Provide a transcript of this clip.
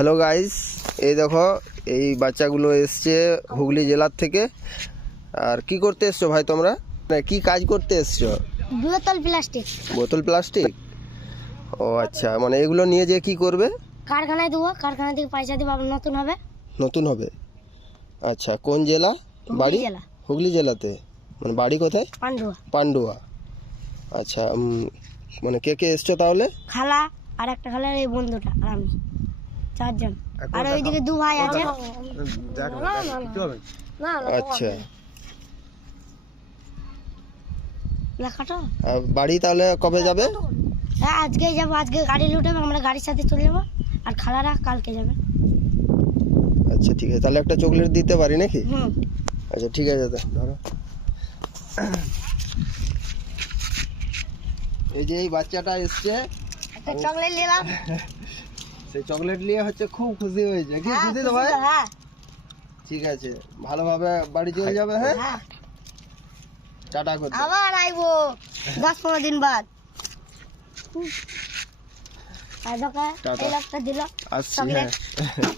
Hello guys, এই দেখো এই বাচ্চাগুলো এসছে হুগলি জেলার থেকে। আর কি করতে এসছো ভাই তোমরা? কি কাজ করতে এসছো? বোতল প্লাস্টিক। বোতল প্লাস্টিক? ও আচ্ছা, মানে এগুলো নিয়ে যেয়ে কি করবে? কারখানায় দেবো, কারখানা থেকে পয়সা দেবো, আবার নতুন হবে। নতুন হবে? আচ্ছা, কোন জেলা বাড়ি? জেলা হুগলি জেলাতে। মানে বাড়ি কোথায়? পান্ডুয়া। পান্ডুয়া। আচ্ছা, মানে কে কে এসছো তাহলে? খালা আর একটা খালার এই বন্ধুটা আর আমি, চারজন। আর ওইদিকে দু ভাই আছে। আচ্ছা, লেখাটা আর বাড়ি তাহলে কবে যাবে? হ্যাঁ, আজকেই যাবো। আজকে গাড়ি লুটাবে, আমরা গাড়ির সাথে চলে যাবো। আর খালারা কালকে যাবে। আচ্ছা ঠিক আছে, তাহলে একটা চকলেট দিতে পারি নাকি? হুম। আচ্ছা ঠিক আছে, ধরো। এই যে এই বাচ্চাটা এসছে, একটা চকলেট নিলাম। সেই চকলেট নিয়ে হচ্ছে খুব খুশি হয়েছে। কি খুশি তো ভাই? হ্যাঁ ঠিক আছে, ভালোভাবে বাড়ি চলে যাবে। হ্যাঁ, হ্যাঁ, টাটা করতে। আবার আইবো 10-15 দিন বাদ। আর দোকান টাটা। এই লোকটা দিল আসছি। চকলেট। হ্যাঁ।